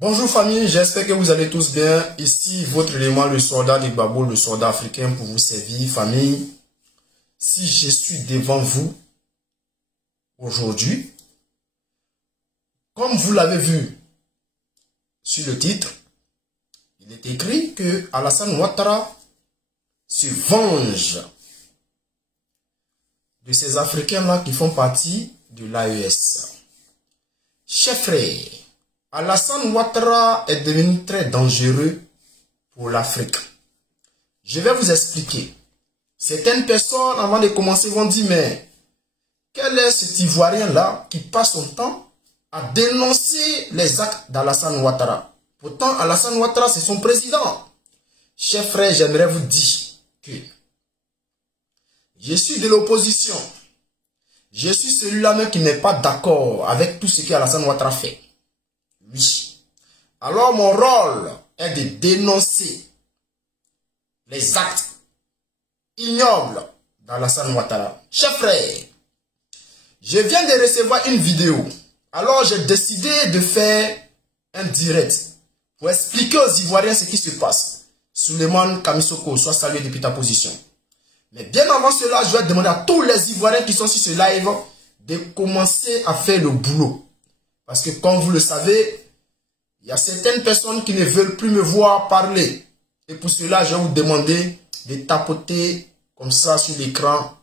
Bonjour famille, j'espère que vous allez tous bien. Ici votre élément, le soldat de Gbagbo, le soldat africain pour vous servir. Famille, si je suis devant vous aujourd'hui, comme vous l'avez vu sur le titre, il est écrit que Alassane Ouattara se venge de ces Africains-là qui font partie de l'AES. Chers frères, Alassane Ouattara est devenu très dangereux pour l'Afrique. Je vais vous expliquer. Certaines personnes, avant de commencer, vont dire, mais quel est cet Ivoirien-là qui passe son temps à dénoncer les actes d'Alassane Ouattara? Pourtant, Alassane Ouattara, c'est son président. Chers frères, j'aimerais vous dire que je suis de l'opposition. Je suis celui-là même qui n'est pas d'accord avec tout ce qu'Alassane Ouattara fait. Oui. Alors mon rôle est de dénoncer les actes ignobles d'Alassane Ouattara. Chers frères, je viens de recevoir une vidéo. Alors j'ai décidé de faire un direct pour expliquer aux Ivoiriens ce qui se passe. Souleymane Kamisoko, sois salué depuis ta position. Mais bien avant cela, je vais demander à tous les Ivoiriens qui sont sur ce live de commencer à faire le boulot. Parce que comme vous le savez, il y a certaines personnes qui ne veulent plus me voir parler. Et pour cela, je vais vous demander de tapoter comme ça sur l'écran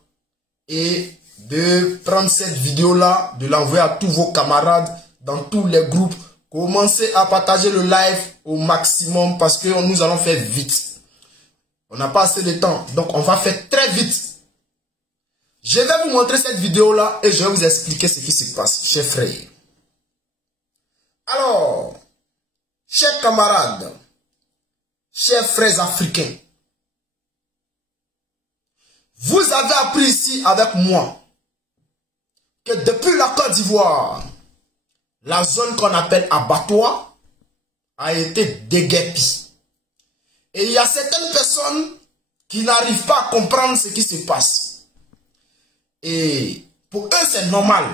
et de prendre cette vidéo-là, de l'envoyer à tous vos camarades dans tous les groupes. Commencez à partager le live au maximum parce que nous allons faire vite. On n'a pas assez de temps, donc on va faire très vite. Je vais vous montrer cette vidéo-là et je vais vous expliquer ce qui se passe, chers frères. Alors, chers camarades, chers frères africains, vous avez appris ici avec moi que depuis la Côte d'Ivoire, la zone qu'on appelle abattoir a été déguerpie. Et il y a certaines personnes qui n'arrivent pas à comprendre ce qui se passe. Et pour eux, c'est normal.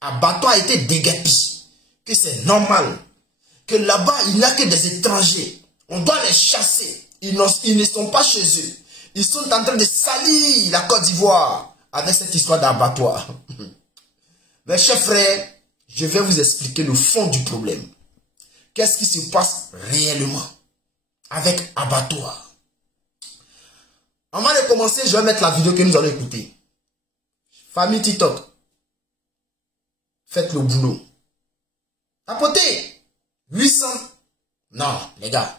Abattoir a été déguerpi. Que c'est normal. Que là-bas, il n'y a que des étrangers. On doit les chasser. Ils ne sont pas chez eux. Ils sont en train de salir la Côte d'Ivoire avec cette histoire d'abattoir. Mes chers frères, je vais vous expliquer le fond du problème. Qu'est-ce qui se passe réellement avec abattoir? Avant de commencer, je vais mettre la vidéo que nous allons écouter. Famille TikTok, faites le boulot. Tapotez 800. Non, les gars.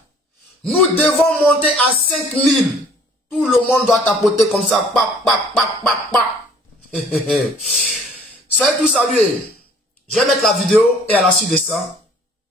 Nous devons monter à 5000. Tout le monde doit tapoter comme ça. Pa, pa, pa, pa, pa. Soyez tous salués. Je vais mettre la vidéo et à la suite de ça,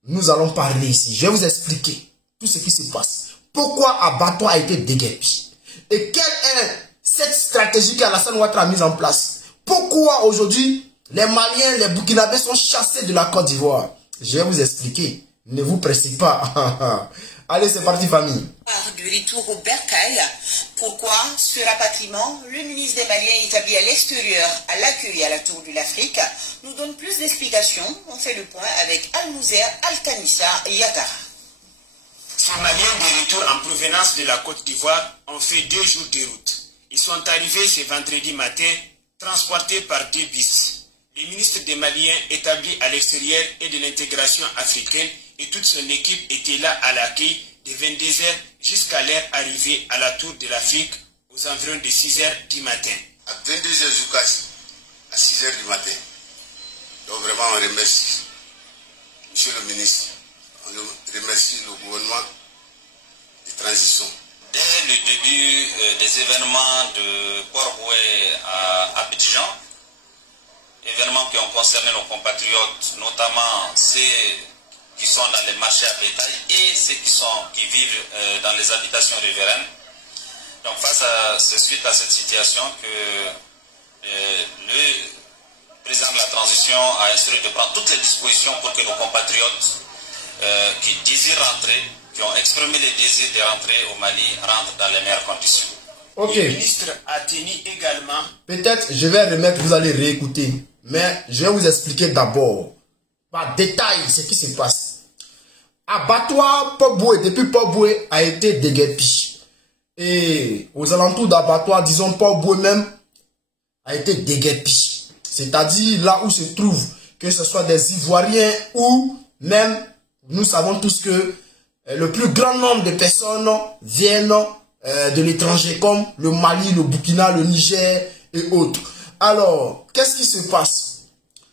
nous allons parler ici. Je vais vous expliquer tout ce qui se passe. Pourquoi abattoir a été déguerpi? Et quelle est cette stratégie qu'Alassane Ouattara a mise en place? Pourquoi aujourd'hui les Maliens, les Burkinabés sont chassés de la Côte d'Ivoire? Je vais vous expliquer. Ne vous pressez pas. Allez, c'est parti famille. Du retour au bercail. Pourquoi ce rapatriement? Le ministre des Maliens établi à l'extérieur à l'accueil et à la tour de l'Afrique nous donne plus d'explications. On fait le point avec Al-Mouzer Al-Kanissa Yattara. Ces Maliens de retour en provenance de la Côte d'Ivoire ont fait 2 jours de route. Ils sont arrivés ce vendredi matin, transportés par 2 bus. Le ministre des Maliens établi à l'extérieur et de l'intégration africaine et toute son équipe étaient là à l'accueil de 22h jusqu'à leur arrivée à la tour de l'Afrique aux environs de 6h du matin. À 22h jusqu'à 6h du matin. Donc vraiment on remercie Monsieur le ministre. On remercie le gouvernement de transition. Dès le début des événements de Port-Boué à Abidjan, événements qui ont concerné nos compatriotes, notamment ceux qui sont dans les marchés à bétail et ceux qui vivent dans les habitations riveraines. Donc c'est suite à cette situation que le président de la transition a instruit de prendre toutes les dispositions pour que nos compatriotes qui désirent rentrer, qui ont exprimé le désir de rentrer au Mali, rentrent dans les meilleures conditions. Ok. Le ministre a tenu également. Peut-être je vais remettre, vous allez réécouter. Mais je vais vous expliquer d'abord, par détail, ce qui se passe. Abattoir Port-Boué, depuis Port-Boué, a été déguerpi. Et aux alentours d'Abattoir, disons Port-Boué même, a été déguerpi. C'est-à-dire là où se trouve, que ce soit des Ivoiriens ou même, nous savons tous que le plus grand nombre de personnes viennent de l'étranger, comme le Mali, le Burkina, le Niger et autres. Alors, qu'est-ce qui se passe?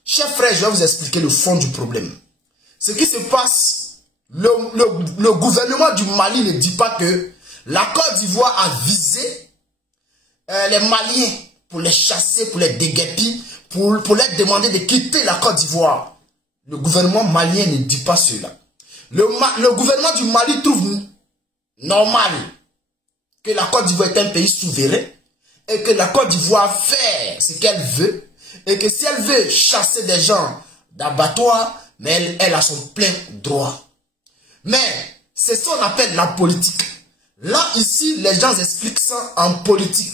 Chers frères, je vais vous expliquer le fond du problème. Ce qui se passe, le gouvernement du Mali ne dit pas que la Côte d'Ivoire a visé les Maliens pour les chasser, pour les déguerpir, pour leur demander de quitter la Côte d'Ivoire. Le gouvernement malien ne dit pas cela. Le gouvernement du Mali trouve normal que la Côte d'Ivoire est un pays souverain et que la Côte d'Ivoire fait ce qu'elle veut et que si elle veut chasser des gens d'abattoir, mais elle a son plein droit. Mais c'est ce qu'on appelle la politique. Là, ici, les gens expliquent ça en politique.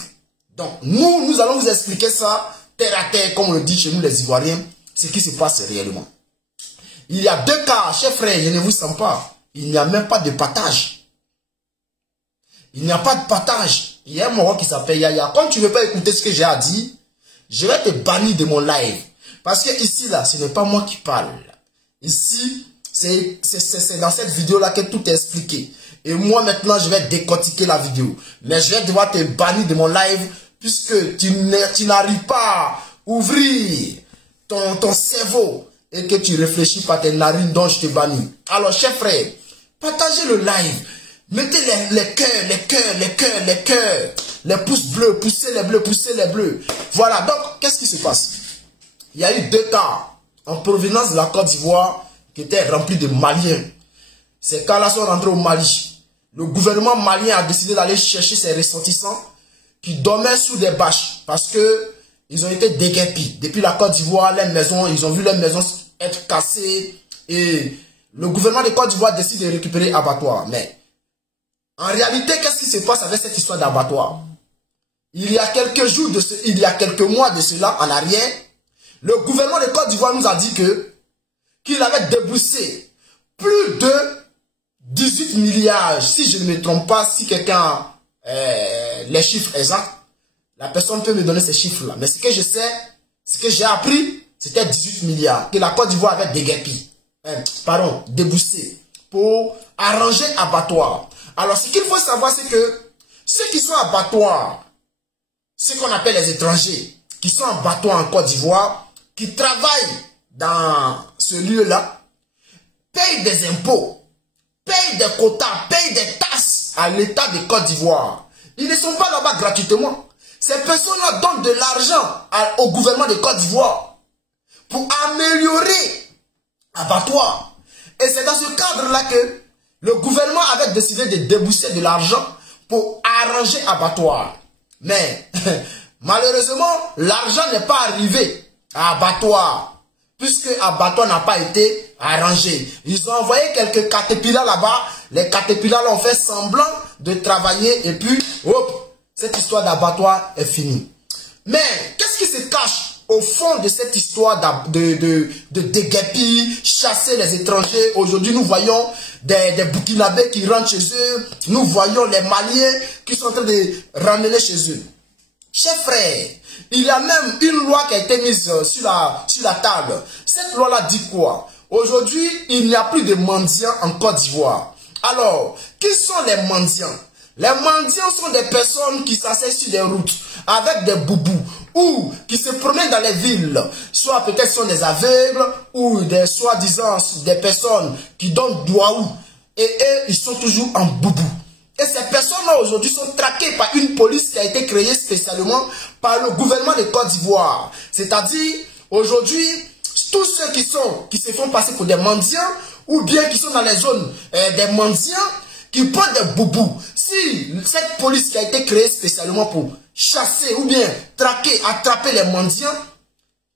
Donc, nous allons vous expliquer ça terre à terre, comme on le dit chez nous les Ivoiriens, ce qui se passe réellement. Il y a deux cas, chers frères, je ne vous sens pas. Il n'y a même pas de partage. Il n'y a pas de partage. Il y a un moment qui s'appelle Yaya. Comme tu ne veux pas écouter ce que j'ai à dire, je vais te bannir de mon live. Parce que ici, là, ce n'est pas moi qui parle. Ici, c'est dans cette vidéo-là que tout est expliqué. Et moi, maintenant, je vais décortiquer la vidéo. Mais je vais devoir te bannir de mon live puisque tu n'arrives pas à ouvrir ton cerveau et que tu réfléchis par tes narines, donc je te bannis. Alors, chers frères, partagez le live. Mettez les cœurs, les pouces bleus, poussez les bleus. Voilà, donc, qu'est-ce qui se passe? Il y a eu deux cas en provenance de la Côte d'Ivoire qui étaient remplis de Maliens. Ces cas-là sont rentrés au Mali. Le gouvernement malien a décidé d'aller chercher ses ressortissants qui dormaient sous des bâches parce que ils ont été déguerpis. Depuis la Côte d'Ivoire, les maisons, ils ont vu leurs maisons être cassées et le gouvernement de Côte d'Ivoire décide de récupérer abattoir. Mais en réalité, qu'est-ce qui se passe avec cette histoire d'abattoir? Il y a quelques jours, il y a quelques mois de cela en arrière, le gouvernement de Côte d'Ivoire nous a dit qu'il avait déboursé plus de 18 milliards, si je ne me trompe pas, si quelqu'un a les chiffres exacts, la personne peut me donner ces chiffres-là. Mais ce que je sais, ce que j'ai appris, c'était 18 milliards que la Côte d'Ivoire avait déguerpi, déboursé pour arranger abattoir. Alors, ce qu'il faut savoir, c'est que ceux qui sont abattoirs, ceux qu'on appelle les étrangers, qui sont abattoirs en Côte d'Ivoire, qui travaillent dans ce lieu-là, payent des impôts, payent des quotas, payent des taxes à l'État de Côte d'Ivoire. Ils ne sont pas là-bas gratuitement. Ces personnes-là donnent de l'argent au gouvernement de Côte d'Ivoire pour améliorer l'abattoir. Et c'est dans ce cadre-là que le gouvernement avait décidé de débourser de l'argent pour arranger abattoir. Mais malheureusement, l'argent n'est pas arrivé à abattoir, puisque abattoir n'a pas été arrangé. Ils ont envoyé quelques caterpillars là-bas. Les caterpillars ont fait semblant de travailler et puis, hop, cette histoire d'abattoir est finie. Mais qu'est-ce qui se cache au fond de cette histoire de déguerpir, chasser les étrangers? Aujourd'hui, nous voyons des Burkinabés qui rentrent chez eux. Nous voyons les Maliens qui sont en train de ramener chez eux. Chers frères, il y a même une loi qui a été mise sur la table. Cette loi-là dit quoi? Aujourd'hui, il n'y a plus de mendiants en Côte d'Ivoire. Alors, qui sont les mendiants? Les mendiants sont des personnes qui s'asseyent sur des routes avec des boubous ou qui se promènent dans les villes. Soit peut-être sont des aveugles ou des soi-disant des personnes qui donnent douaou. Et eux, ils sont toujours en boubou. Et ces personnes-là aujourd'hui sont traquées par une police qui a été créée spécialement par le gouvernement de Côte d'Ivoire. C'est-à-dire, aujourd'hui, tous ceux qui se font passer pour des mendiants ou bien qui sont dans les zones des mendiants, qui prennent des boubous. Si cette police qui a été créée spécialement pour chasser ou bien traquer, attraper les mendiants,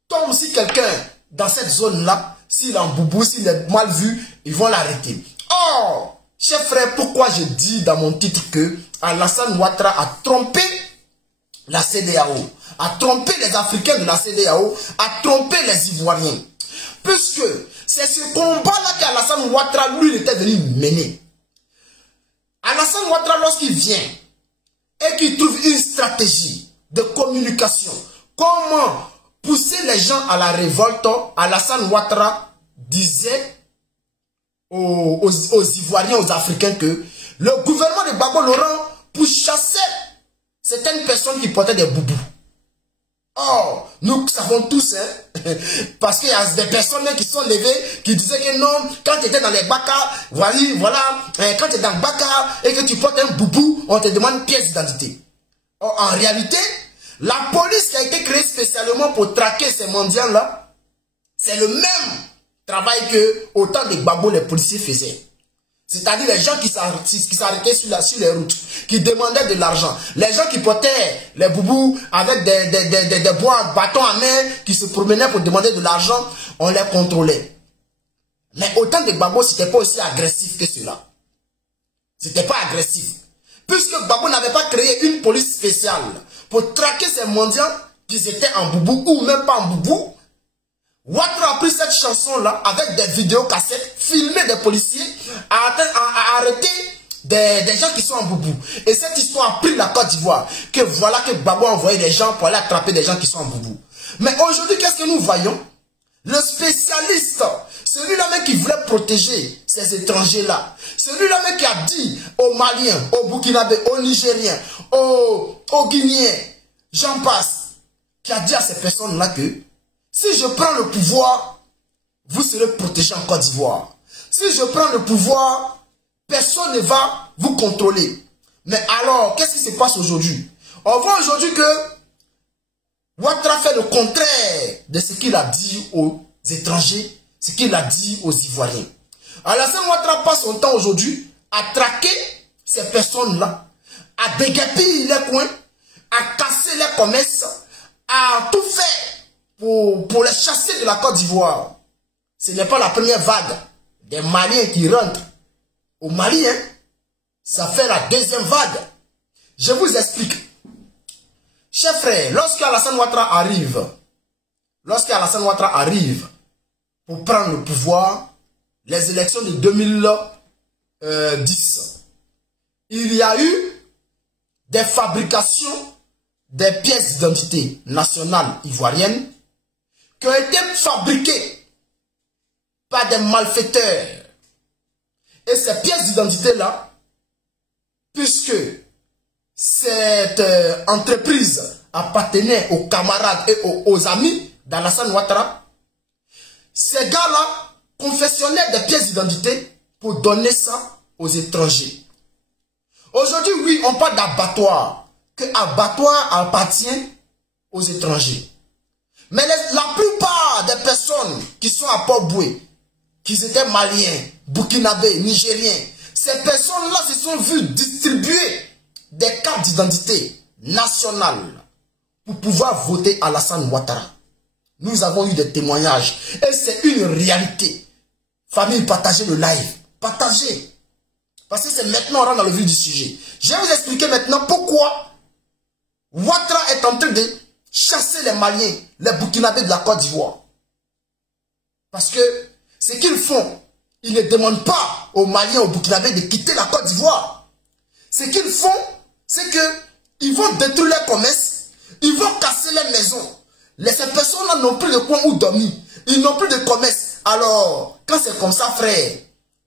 tombe si quelqu'un dans cette zone-là, s'il est en boubou, s'il est mal vu, ils vont l'arrêter. Or, chers frères, pourquoi je dis dans mon titre que Alassane Ouattara a trompé la CEDEAO, a trompé les Africains de la CEDEAO, a trompé les Ivoiriens? Puisque ce C'est ce combat-là qu'Alassane Ouattara, lui, il était venu mener. Alassane Ouattara, lorsqu'il vient et qu'il trouve une stratégie de communication, comment pousser les gens à la révolte, Alassane Ouattara disait aux Ivoiriens, aux Africains que le gouvernement de Gbagbo Laurent pour chasser certaines personnes qui portaient des boubous. Or, nous savons tous, hein, parce qu'il y a des personnes qui sont levées, qui disaient que non, quand tu étais dans les Baka, voilà, quand tu es dans le Baka et que tu portes un boubou, on te demande pièce d'identité. Or, en réalité, la police qui a été créée spécialement pour traquer ces mendiants-là, c'est le même travail que autant de Gbagbo les policiers faisaient. C'est-à-dire les gens qui s'arrêtaient sur les routes, qui demandaient de l'argent. Les gens qui portaient les boubous avec des bois, bâtons à main, qui se promenaient pour demander de l'argent, on les contrôlait. Mais autant de Gbagbo, ce n'était pas aussi agressif que cela. Ce n'était pas agressif. Puisque Gbagbo n'avait pas créé une police spéciale pour traquer ces mendiants qui étaient en boubou ou même pas en boubou, Ouattara a pris cette chanson-là avec des vidéocassettes, filmé des policiers, a arrêté des gens qui sont en boubou. Et cette histoire a pris la Côte d'Ivoire. Que voilà que Gbagbo a envoyé des gens pour aller attraper des gens qui sont en boubou. Mais aujourd'hui, qu'est-ce que nous voyons? Le spécialiste, celui-là même qui voulait protéger ces étrangers-là, celui-là même qui a dit aux Maliens, aux Burkinabés, aux Nigériens, aux Guinéens, j'en passe, qui a dit à ces personnes-là que si je prends le pouvoir, vous serez protégés en Côte d'Ivoire. Si je prends le pouvoir, personne ne va vous contrôler. Mais alors, qu'est-ce qui se passe aujourd'hui? On voit aujourd'hui que Ouattara fait le contraire de ce qu'il a dit aux étrangers, ce qu'il a dit aux Ivoiriens. Alassane Ouattara passe son temps aujourd'hui à traquer ces personnes-là, à déguerpir les coins, à casser les commerces, à tout faire pour les chasser de la Côte d'Ivoire. Ce n'est pas la première vague des Maliens qui rentrent au Mali, hein. Ça fait la deuxième vague. Je vous explique. Chers frères, lorsqu'Alassane Ouattara arrive pour prendre le pouvoir, les élections de 2010, il y a eu des fabrications des pièces d'identité nationales ivoiriennes qui ont été fabriquées par des malfaiteurs. Et ces pièces d'identité-là, puisque cette entreprise appartenait aux camarades et aux amis d'Alassane Ouattara, ces gars-là confectionnaient des pièces d'identité pour donner ça aux étrangers. Aujourd'hui, oui, on parle d'abattoir, que abattoir appartient aux étrangers. Mais la plupart des personnes qui sont à Port-Boué, qui étaient maliens, burkinabés, nigériens, ces personnes-là se sont vues distribuer des cartes d'identité nationales pour pouvoir voter Alassane Ouattara. Nous avons eu des témoignages et c'est une réalité. Famille, partagez le live. Partagez. Parce que c'est maintenant on rentre dans le vif du sujet. Je vais vous expliquer maintenant pourquoi Ouattara est en train de chasser les Maliens, les Burkinabés de la Côte d'Ivoire. Parce que ce qu'ils font, ils ne demandent pas aux Maliens, aux Burkinabés de quitter la Côte d'Ivoire. Ce qu'ils font, c'est qu'ils vont détruire les commerces, ils vont casser les maisons. Ces personnes-là n'ont plus de coin où dormir, ils n'ont plus de commerce. Alors, quand c'est comme ça, frère,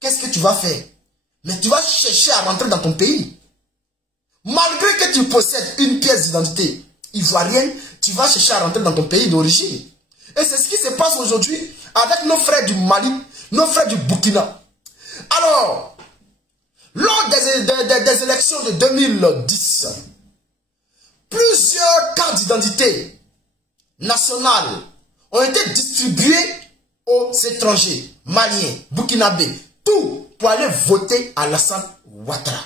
qu'est-ce que tu vas faire? Mais tu vas chercher à rentrer dans ton pays. Malgré que tu possèdes une pièce d'identité ivoirienne, tu vas chercher à rentrer dans ton pays d'origine. Et c'est ce qui se passe aujourd'hui avec nos frères du Mali, nos frères du Burkina. Alors, lors des élections de 2010, plusieurs cartes d'identité nationales ont été distribuées aux étrangers, maliens, burkinabés, tout pour aller voter Alassane Ouattara.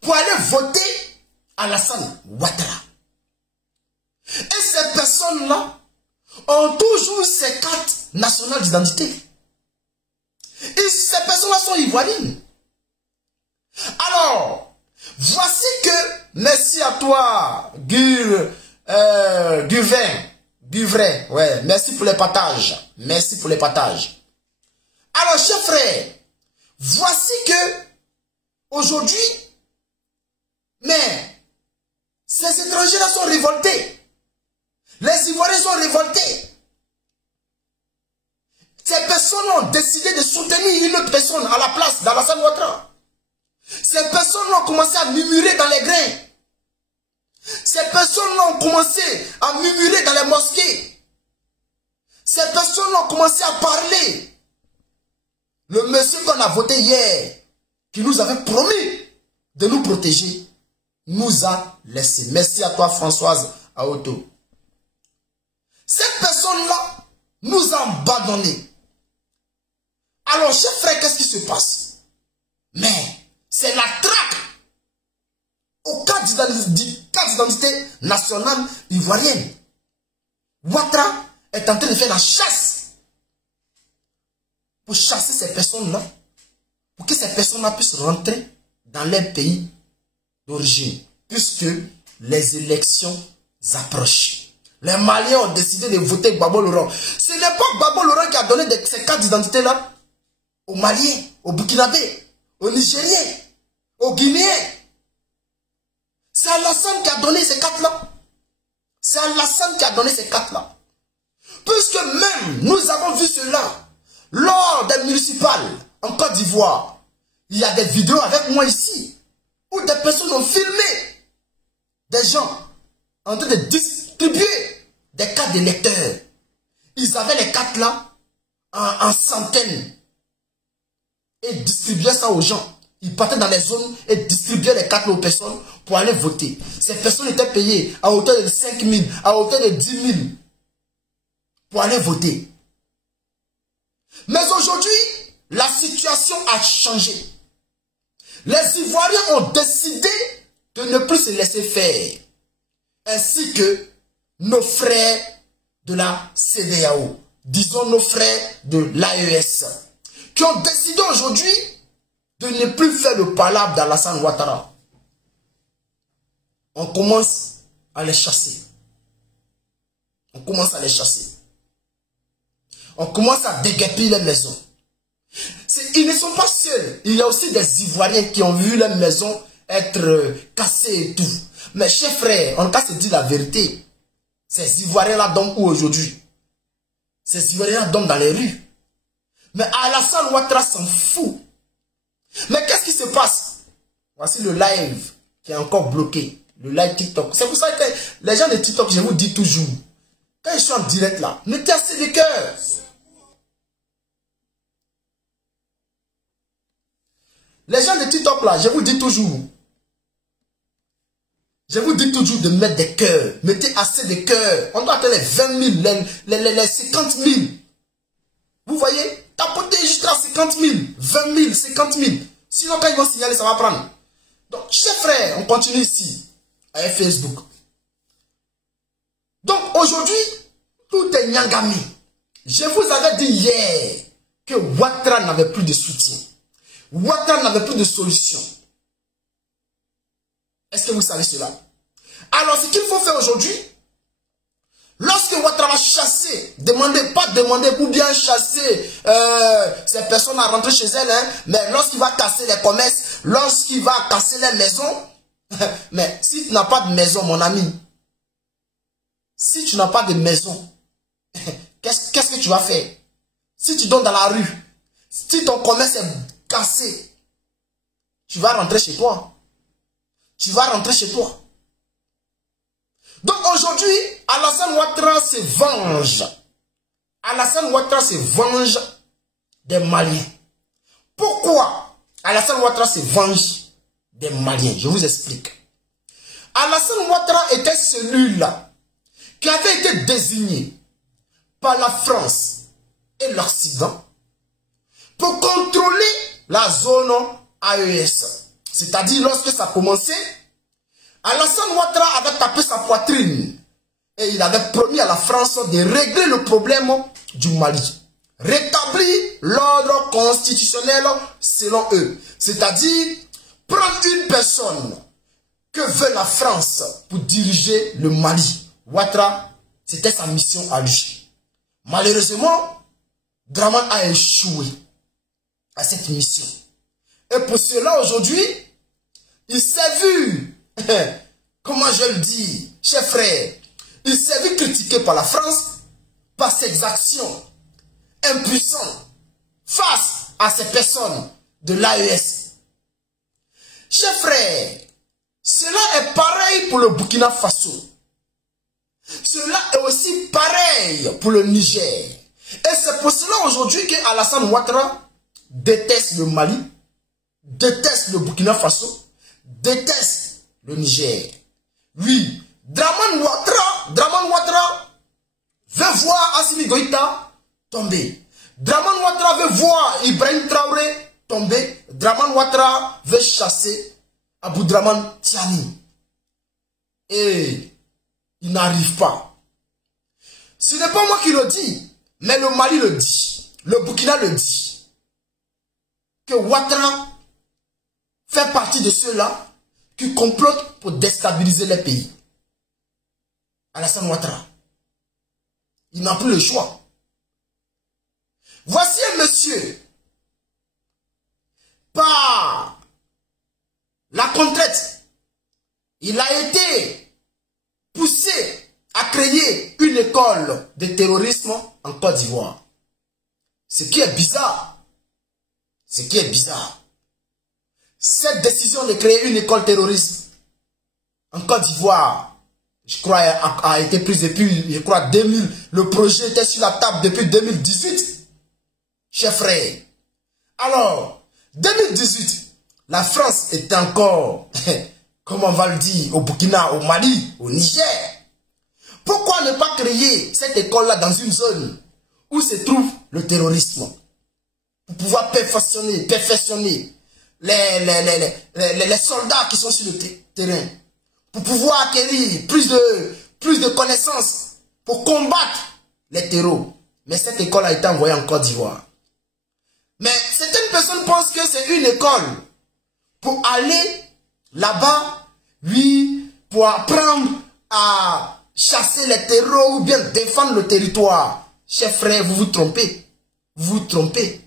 Pour aller voter Alassane Ouattara. Et ces personnes-là ont toujours ces cartes nationales d'identité. Et ces personnes-là sont ivoiriennes. Alors, voici que, merci à toi, Buvray, ouais, merci pour les partages. Merci pour les partages. Alors, chers frères, voici que aujourd'hui, mais ces étrangers-là sont révoltés. Les Ivoiriens sont révoltés. Ces personnes ont décidé de soutenir une autre personne à la place d'Alassane Ouattara. Ces personnes ont commencé à murmurer dans les grains. Ces personnes ont commencé à murmurer dans les mosquées. Ces personnes ont commencé à parler. Le monsieur qu'on a voté hier, qui nous avait promis de nous protéger, nous a laissé. Merci à toi, Françoise Aoto. Cette personne-là nous a abandonnés. Alors, chers frères, qu'est-ce qui se passe? Mais c'est la traque au cadre d'identité nationale ivoirienne. Ouattara est en train de faire la chasse pour chasser ces personnes-là, pour que ces personnes-là puissent rentrer dans leur pays d'origine, puisque les élections approchent. Les Maliens ont décidé de voter Gbagbo Laurent. Ce n'est pas Gbagbo Laurent qui a donné ces cartes d'identité-là aux Maliens, aux Burkinabés, aux Nigériens, aux Guinéens. C'est Alassane qui a donné ces cartes-là. C'est Alassane qui a donné ces cartes-là. Puisque même, nous avons vu cela lors des municipales en Côte d'Ivoire. Il y a des vidéos avec moi ici où des personnes ont filmé des gens en train de distribuer des cartes d'électeurs. Ils avaient les cartes là en centaines et distribuaient ça aux gens. Ils partaient dans les zones et distribuaient les cartes aux personnes pour aller voter. Ces personnes étaient payées à hauteur de 5 000, à hauteur de 10 000 pour aller voter. Mais aujourd'hui, la situation a changé. Les Ivoiriens ont décidé de ne plus se laisser faire. Ainsi que nos frères de la CEDEAO, disons nos frères de l'AES, qui ont décidé aujourd'hui de ne plus faire le palabre d'Alassane Ouattara. On commence à les chasser. On commence à les chasser. On commence à déguerpir les maisons. Ils ne sont pas seuls. Il y a aussi des Ivoiriens qui ont vu les maisons être cassées et tout. Mais chers frères, on va se dire la vérité. Ces Ivoiriens-là dorment où aujourd'hui? Ces Ivoiriens-là dorment dans les rues. Mais Alassane Ouattara s'en fout. Mais qu'est-ce qui se passe? Voici le live qui est encore bloqué. Le live TikTok. C'est pour ça que les gens de TikTok, je vous dis toujours, quand je suis en direct là, mettez assez de cœur. Les gens de TikTok là, je vous dis toujours. Je vous dis toujours de mettre des cœurs. Mettez assez de cœurs. On doit atteindre les 20 000, les 50 000. Vous voyez? Tapotez jusqu'à 50 000, 20 000, 50 000. Sinon, quand ils vont signaler, ça va prendre. Donc, chers frères, on continue ici, avec Facebook. Donc, aujourd'hui, tout est Nyangami. Je vous avais dit hier que Ouattara n'avait plus de soutien. Ouattara n'avait plus de solution. Est-ce que vous savez cela? Alors, ce qu'il faut faire aujourd'hui, lorsque Ouattara va chasser, pas demander pour bien chasser ces personnes à rentrer chez elles, hein, mais lorsqu'il va casser les commerces, lorsqu'il va casser les maisons, mais si tu n'as pas de maison, mon ami, si tu n'as pas de maison, qu'est-ce que tu vas faire? Si tu donnes dans la rue, si ton commerce est cassé, tu vas rentrer chez toi. Tu vas rentrer chez toi. Donc aujourd'hui, Alassane Ouattara se venge. Alassane Ouattara se venge des Maliens. Pourquoi Alassane Ouattara se venge des Maliens? Je vous explique. Alassane Ouattara était celui-là qui avait été désigné par la France et l'Occident pour contrôler la zone AES. C'est-à-dire, lorsque ça commençait, Alassane Ouattara avait tapé sa poitrine et il avait promis à la France de régler le problème du Mali. Rétablir l'ordre constitutionnel selon eux. C'est-à-dire, prendre une personne que veut la France pour diriger le Mali. Ouattara C'était sa mission à lui. Malheureusement, Dramane a échoué à cette mission. Et pour cela, aujourd'hui, il s'est vu, comment je le dis, chers frères, il s'est vu critiqué par la France, par ses actions impuissantes face à ces personnes de l'AES. Chers frères, cela est pareil pour le Burkina Faso. Cela est aussi pareil pour le Niger. Et c'est pour cela aujourd'hui qu'Alassane Ouattara déteste le Mali, déteste le Burkina Faso, déteste le Niger. Oui, Dramane Ouattara veut voir Assimi Goïta tomber. Dramane Ouattara veut voir Ibrahim Traoré tomber. Dramane Ouattara veut chasser Aboudraman Tiani. Et il n'arrive pas. Ce n'est pas moi qui le dis, mais le Mali le dit. Le Burkina le dit. Que Ouattara fait partie de ceux-là qui complotent pour déstabiliser les pays. Alassane Ouattara. Il n'a plus le choix. Voici un monsieur, par la contrainte, il a été poussé à créer une école de terrorisme en Côte d'Ivoire. Ce qui est bizarre. Ce qui est bizarre. Cette décision de créer une école terroriste en Côte d'Ivoire, je crois, a été prise depuis, je crois, 2000. Le projet était sur la table depuis 2018. Chers frères. Alors, 2018, la France était encore, comment on va le dire, au Burkina, au Mali, au Niger. Pourquoi ne pas créer cette école-là dans une zone où se trouve le terrorisme? Pour pouvoir perfectionner les soldats qui sont sur le terrain. Pour pouvoir acquérir plus de connaissances pour combattre les terreaux. Mais cette école a été envoyée en Côte d'Ivoire. Mais certaines personnes pensent que c'est une école pour aller là-bas, oui, pour apprendre à chasser les terreaux ou bien défendre le territoire. Chers frères, vous vous trompez. Vous vous trompez.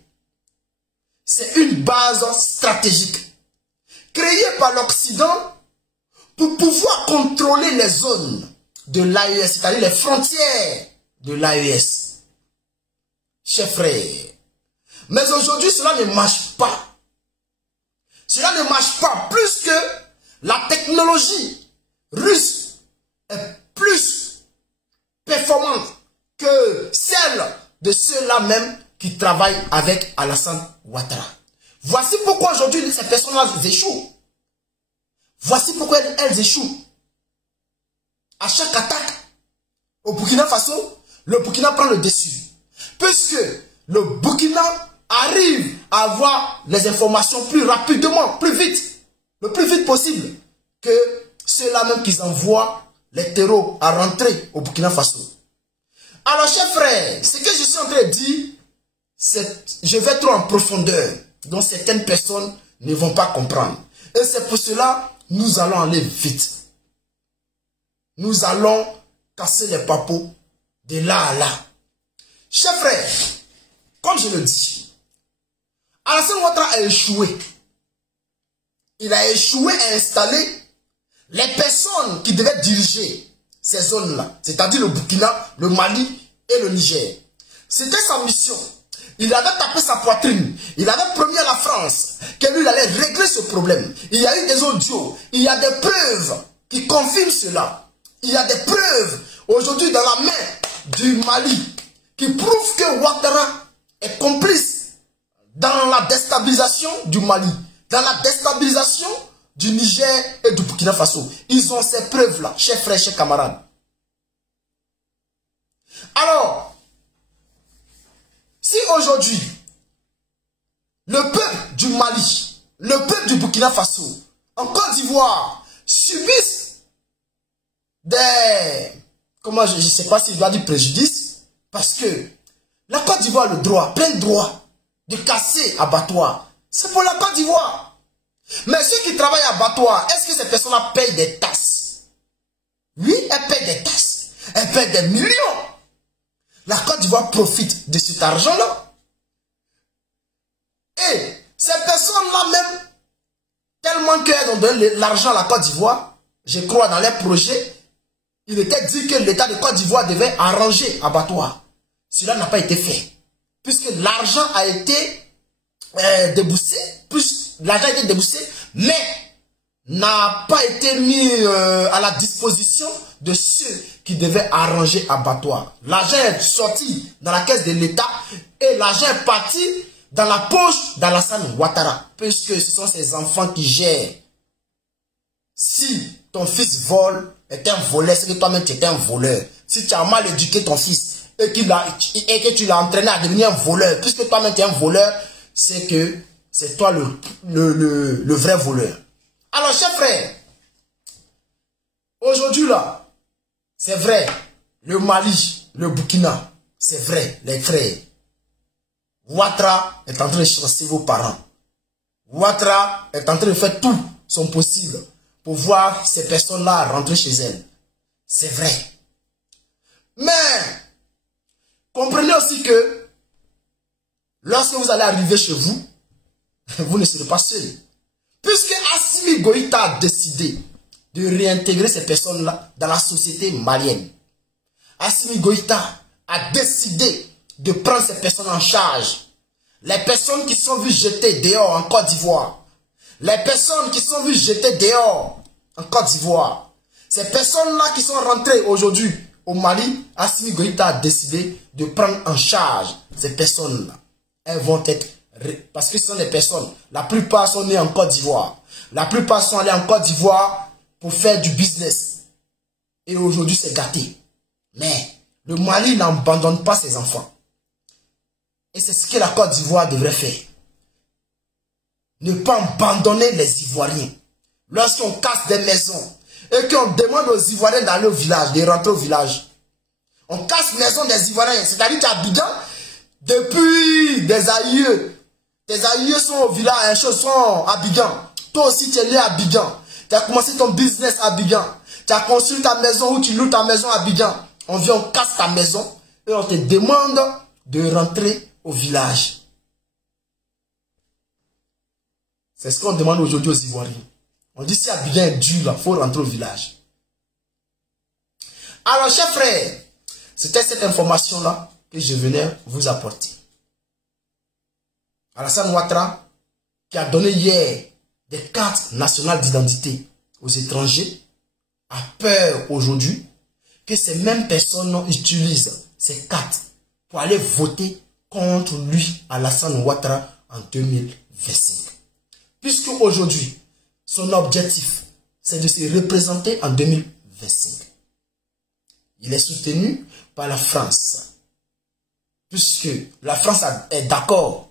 C'est une base stratégique créée par l'Occident pour pouvoir contrôler les zones de l'AES, c'est-à-dire les frontières de l'AES. Chers frères, mais aujourd'hui, cela ne marche pas. Cela ne marche pas plus que la technologie russe est plus performante que celle de ceux-là même qui travaillent avec Alassane Ouattara. Voici pourquoi aujourd'hui ces personnes-là échouent. Voici pourquoi elles échouent. À chaque attaque au Burkina Faso, le Burkina prend le dessus. Puisque le Burkina arrive à avoir les informations plus rapidement, plus vite, le plus vite possible, que ceux-là même qui envoient les terreaux à rentrer au Burkina Faso. Alors, chers frères, ce que je suis en train de dire, je vais trop en profondeur, dont certaines personnes ne vont pas comprendre. Et c'est pour cela, nous allons aller vite. Nous allons casser les papos de là à là. Chers frères, comme je le dis, Alassane Ouattara a échoué. Il a échoué à installer les personnes qui devaient diriger ces zones-là, c'est-à-dire le Burkina, le Mali et le Niger. C'était sa mission. Il avait tapé sa poitrine. Il avait promis à la France que lui, il allait régler ce problème. Il y a eu des audios. Il y a des preuves qui confirment cela. Il y a des preuves aujourd'hui dans la main du Mali qui prouvent que Ouattara est complice dans la déstabilisation du Mali, dans la déstabilisation du Niger et du Burkina Faso. Ils ont ces preuves-là, chers frères, chers camarades. Alors, si aujourd'hui, le peuple du Mali, le peuple du Burkina Faso, en Côte d'Ivoire, subissent des... Comment je ne sais pas si je dois dire préjudice, parce que la Côte d'Ivoire a le droit, plein droit, de casser abattoir. C'est pour la Côte d'Ivoire. Mais ceux qui travaillent à abattoir, est-ce que ces personnes-là payent des taxes? Oui, elles payent des taxes. Elle perd des millions. La Côte d'Ivoire profite de cet argent-là. Et ces personnes-là même, tellement qu'elles ont donné l'argent à la Côte d'Ivoire, je crois dans les projets, il était dit que l'État de Côte d'Ivoire devait arranger abattoir. Cela n'a pas été fait. Puisque l'argent a été déboursé, mais n'a pas été mis à la disposition de ceux qui devaient arranger abattoir. L'argent est sorti dans la caisse de l'État et l'argent est parti dans la poche d'Alassane Ouattara, puisque ce sont ses enfants qui gèrent. Si ton fils vole, est un voleur, c'est que toi-même tu es un voleur. Si tu as mal éduqué ton fils et que tu l'as entraîné à devenir un voleur, puisque toi-même tu es un voleur, c'est que c'est toi le vrai voleur. Alors, chers frères, aujourd'hui là, c'est vrai, le Mali, le Burkina, c'est vrai, les frères. Ouattara est en train de chasser vos parents. Ouattara est en train de faire tout son possible pour voir ces personnes-là rentrer chez elles. C'est vrai. Mais, comprenez aussi que lorsque vous allez arriver chez vous, vous ne serez pas seul. Puisque Assimi Goïta a décidé de réintégrer ces personnes-là dans la société malienne. Assimi Goïta a décidé de prendre ces personnes en charge. Les personnes qui sont vues jeter dehors en Côte d'Ivoire. Les personnes qui sont vues jeter dehors en Côte d'Ivoire. Ces personnes-là qui sont rentrées aujourd'hui au Mali, Assimi Goïta a décidé de prendre en charge ces personnes-là. Elles vont être... Parce que ce sont des personnes, la plupart sont nées en Côte d'Ivoire. La plupart sont allés en Côte d'Ivoire pour faire du business. Et aujourd'hui, c'est gâté. Mais le Mali n'abandonne pas ses enfants. Et c'est ce que la Côte d'Ivoire devrait faire. Ne pas abandonner les Ivoiriens. Lorsqu'on casse des maisons et qu'on demande aux Ivoiriens d'aller au village, de rentrer au village. On casse les maisons des Ivoiriens. C'est-à-dire qu'à Abidjan, depuis des aïeux, tes aïeux sont au village, sont à Abidjan. Toi aussi, tu es né à Abidjan. Tu as commencé ton business à Abidjan. Tu as construit ta maison ou tu loues ta maison à Abidjan. On vient, on casse ta maison et on te demande de rentrer au village. C'est ce qu'on demande aujourd'hui aux Ivoiriens. On dit si Abidjan est dur, il faut rentrer au village. Alors, chers frères, c'était cette information-là que je venais vous apporter. Alassane Ouattara, qui a donné hier des cartes nationales d'identité aux étrangers, a peur aujourd'hui que ces mêmes personnes utilisent ces cartes pour aller voter contre lui, Alassane Ouattara, en 2025. Puisque aujourd'hui, son objectif, c'est de se représenter en 2025. Il est soutenu par la France. Puisque la France est d'accord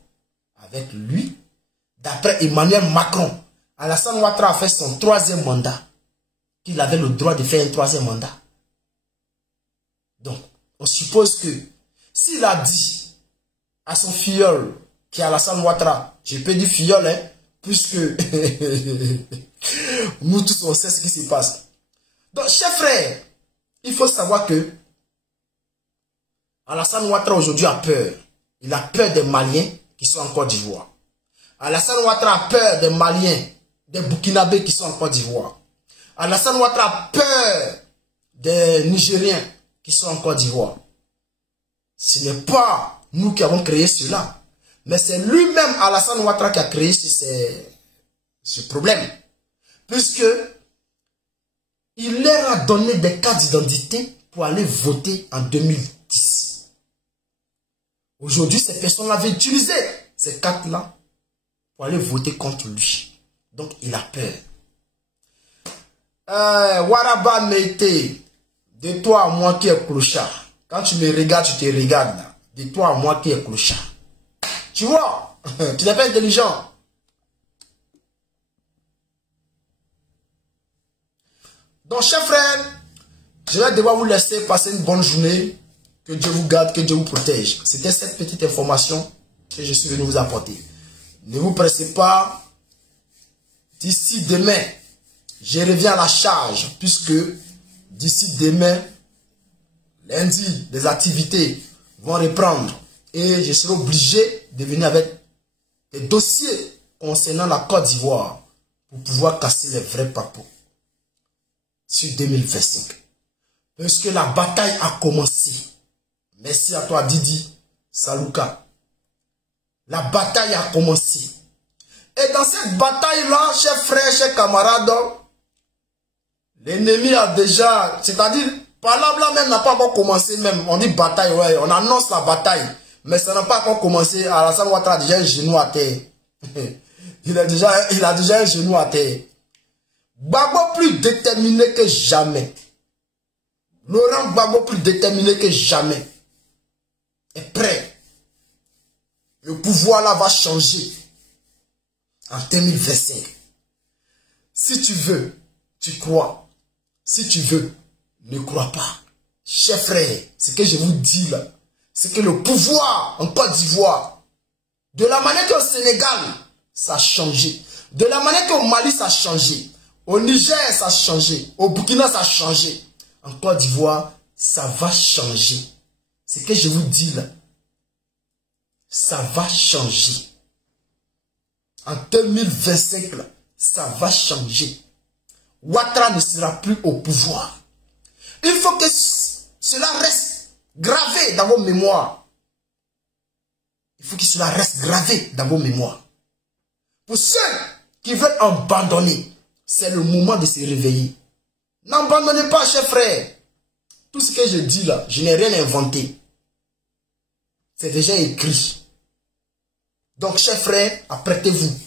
avec lui, d'après Emmanuel Macron, Alassane Ouattara a fait son 3e mandat. Qu'il avait le droit de faire un 3e mandat. Donc, on suppose que s'il a dit à son filleul, qui est Alassane Ouattara, je peux dire filleul, hein, puisque nous tous on sait ce qui se passe. Donc, chers frères, il faut savoir que Alassane Ouattara aujourd'hui a peur. Il a peur des Maliens qui sont en Côte d'Ivoire. Alassane Ouattara a peur des Maliens, des Burkinabés qui sont en Côte d'Ivoire. Alassane Ouattara a peur des Nigériens qui sont en Côte d'Ivoire. Ce n'est pas nous qui avons créé cela, mais c'est lui-même, Alassane Ouattara, qui a créé ce problème. Puisque il leur a donné des cartes d'identité pour aller voter en 2010. Aujourd'hui, ces personnes avaient utilisé ces cartes-là pour aller voter contre lui. Donc, il a peur. Waraba Meite, de toi à moi qui est clochard. Quand tu me regardes, tu te regardes. De toi à moi qui est clochard. Tu vois, tu n'es pas intelligent. Donc, chers frères, je vais devoir vous laisser passer une bonne journée. Que Dieu vous garde, que Dieu vous protège. C'était cette petite information que je suis venu vous apporter. Ne vous pressez pas. D'ici demain, je reviens à la charge. Puisque d'ici demain, lundi, les activités vont reprendre. Et je serai obligé de venir avec des dossiers concernant la Côte d'Ivoire pour pouvoir casser les vrais papos sur 2025. Parce que la bataille a commencé. Merci à toi Didi, Saluka. La bataille a commencé. Et dans cette bataille-là, chers frères, chers camarades, l'ennemi a déjà, c'est-à-dire, par là même n'a pas encore commencé même. On dit bataille, ouais, on annonce la bataille. Mais ça n'a pas encore commencé. Alassane Ouattara a déjà un genou à terre. il a déjà un genou à terre. Gbagbo plus déterminé que jamais. Laurent Gbagbo plus déterminé que jamais. Est prêt. Le pouvoir là va changer. En 2025. Si tu veux, tu crois. Si tu veux, ne crois pas. Chers frères, ce que je vous dis là, c'est que le pouvoir en Côte d'Ivoire, de la manière qu'au Sénégal, ça a changé. De la manière qu'au Mali, ça a changé. Au Niger, ça a changé. Au Burkina, ça a changé. En Côte d'Ivoire, ça va changer. Ce que je vous dis là, ça va changer. En 2025, là, ça va changer. Ouattara ne sera plus au pouvoir. Il faut que cela reste gravé dans vos mémoires. Il faut que cela reste gravé dans vos mémoires. Pour ceux qui veulent abandonner, c'est le moment de se réveiller. N'abandonnez pas, chers frères. Tout ce que je dis là, je n'ai rien inventé. C'est déjà écrit. Donc, chers frères, apprêtez-vous.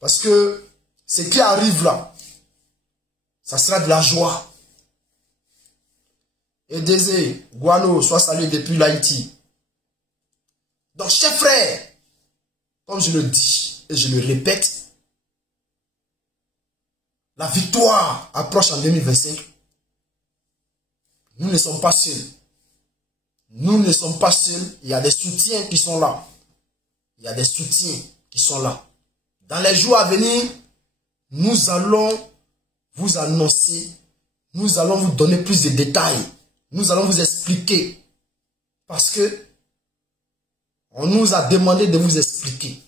Parce que ce qui arrive là, ça sera de la joie. Et Désé, Guano, soit salué depuis l'Haïti. Donc, chers frères, comme je le dis et je le répète, la victoire approche en 2025. Nous ne sommes pas seuls. Nous ne sommes pas seuls. Il y a des soutiens qui sont là. Il y a des soutiens qui sont là. Dans les jours à venir, nous allons vous annoncer, nous allons vous donner plus de détails. Nous allons vous expliquer. Parce que on nous a demandé de vous expliquer.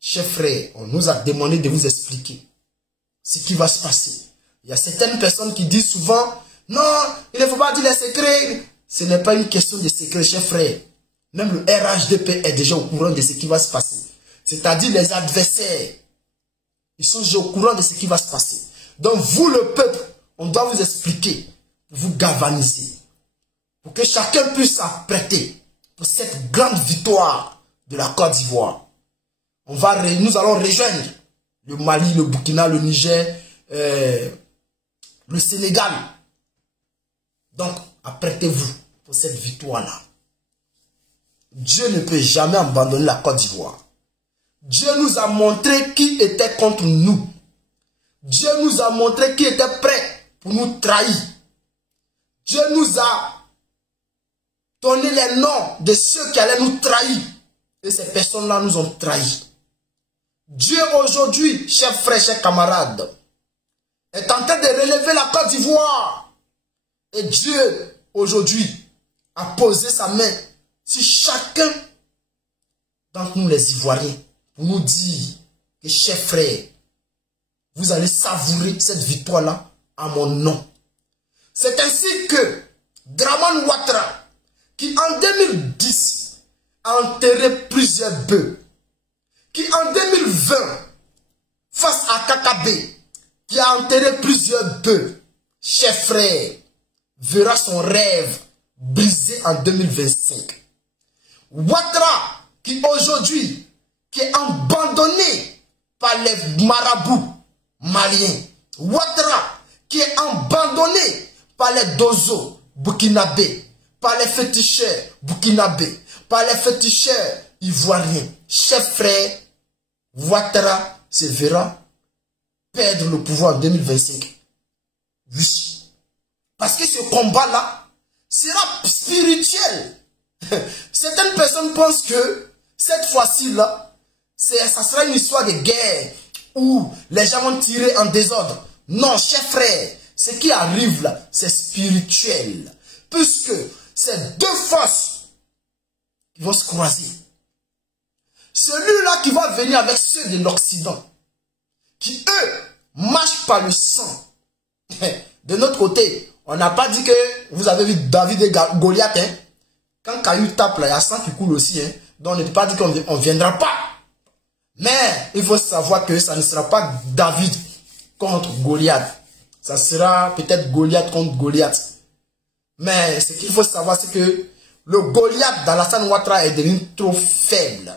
Chers frères, on nous a demandé de vous expliquer ce qui va se passer. Il y a certaines personnes qui disent souvent, non, il ne faut pas dire les secrets. Ce n'est pas une question de secret, chers frères. Même le RHDP est déjà au courant de ce qui va se passer. C'est-à-dire les adversaires. Ils sont déjà au courant de ce qui va se passer. Donc vous, le peuple, on doit vous expliquer, pour vous galvaniser. Pour que chacun puisse s'apprêter pour cette grande victoire de la Côte d'Ivoire. Nous allons rejoindre le Mali, le Burkina, le Niger, le Sénégal. Donc, apprêtez-vous pour cette victoire-là. Dieu ne peut jamais abandonner la Côte d'Ivoire. Dieu nous a montré qui était contre nous. Dieu nous a montré qui était prêt pour nous trahir. Dieu nous a donné les noms de ceux qui allaient nous trahir. Et ces personnes-là nous ont trahis. Dieu aujourd'hui, chers frères, chers camarades, est en train de relever la Côte d'Ivoire. Et Dieu, aujourd'hui, a posé sa main sur chacun d'entre nous les Ivoiriens pour nous dire que, chers frères, vous allez savourer cette victoire-là à mon nom. C'est ainsi que Dramane Ouattara, qui en 2010 a enterré plusieurs bœufs, qui en 2020, face à Kakabe, qui a enterré plusieurs bœufs, chers frères, verra son rêve brisé en 2025. Ouattara, qui aujourd'hui, qui est abandonné par les marabouts maliens. Ouattara, qui est abandonné par les dozos burkinabés, par les féticheurs burkinabés, par les féticheurs ivoiriens. Chers frères, Ouattara se verra perdre le pouvoir en 2025. Oui. Parce que ce combat-là sera spirituel. Certaines personnes pensent que cette fois-ci-là, ça sera une histoire de guerre où les gens vont tirer en désordre. Non, chers frères, ce qui arrive là, c'est spirituel. puisque c'est deux forces qui vont se croiser. Celui-là qui va venir avec ceux de l'Occident, qui eux marchent par le sang. De notre côté, on n'a pas dit que vous avez vu David et Goliath. Hein? Quand Caillou tape, là, il y a sang qui coule aussi. Hein? Donc on ne peut pas dire qu'on ne viendra pas. Mais il faut savoir que ça ne sera pas David contre Goliath. Ça sera peut-être Goliath contre Goliath. Mais ce qu'il faut savoir, c'est que le Goliath d'Alassane Ouattara est devenu trop faible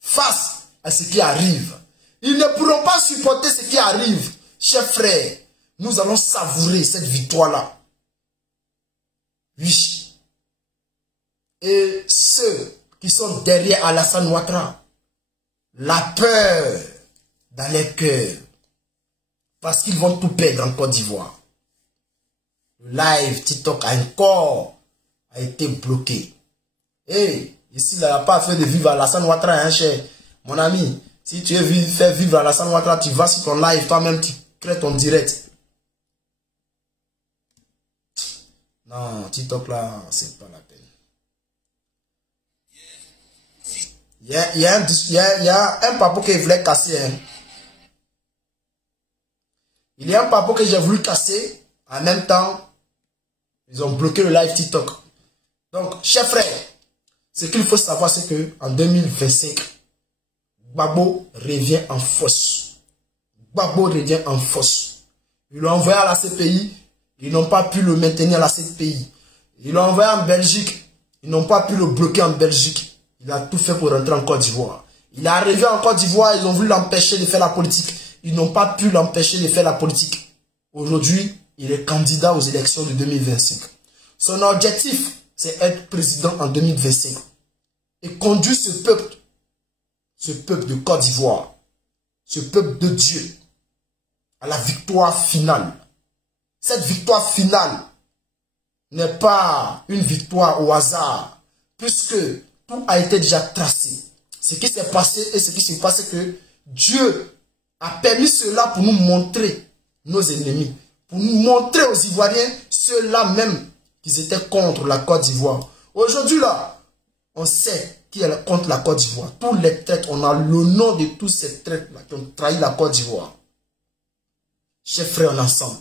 face à ce qui arrive. Ils ne pourront pas supporter ce qui arrive. Chers frères, nous allons savourer cette victoire-là. Oui. Et ceux qui sont derrière Alassane Ouattara, la peur dans les cœurs, parce qu'ils vont tout perdre en Côte d'Ivoire. Le live TikTok encore a été bloqué. Et ici, il n'y a pas fait de vivre Alassane Ouattara, hein, cher mon ami. Si tu veux faire vivre Alassane Ouattara, tu vas sur ton live, toi-même, tu crées ton direct. Non, TikTok là, c'est pas la peine. Il y a un papo que je voulais casser. Hein. Il y a un papo que j'ai voulu casser. En même temps, ils ont bloqué le live TikTok. Donc, chers frères, ce qu'il faut savoir, c'est que en 2025, Gbagbo revient en force. Gbagbo revient en force. Ils l'ont envoyé à la CPI. Ils n'ont pas pu le maintenir à la CPI. Ils l'ont envoyé en Belgique. Ils n'ont pas pu le bloquer en Belgique. Il a tout fait pour rentrer en Côte d'Ivoire. Il est arrivé en Côte d'Ivoire. Ils ont voulu l'empêcher de faire la politique. Ils n'ont pas pu l'empêcher de faire la politique. Aujourd'hui, il est candidat aux élections de 2025. Son objectif, c'est être président en 2025. Et conduire ce peuple de Côte d'Ivoire, ce peuple de Dieu, à la victoire finale. Cette victoire finale n'est pas une victoire au hasard, puisque tout a été déjà tracé. Ce qui s'est passé et ce qui s'est passé, c'est que Dieu a permis cela pour nous montrer nos ennemis, pour nous montrer aux Ivoiriens ceux-là même qui étaient contre la Côte d'Ivoire. Aujourd'hui là, on sait qui est contre la Côte d'Ivoire. Tous les traîtres, on a le nom de tous ces traîtres-là qui ont trahi la Côte d'Ivoire. Chers frères, ensemble,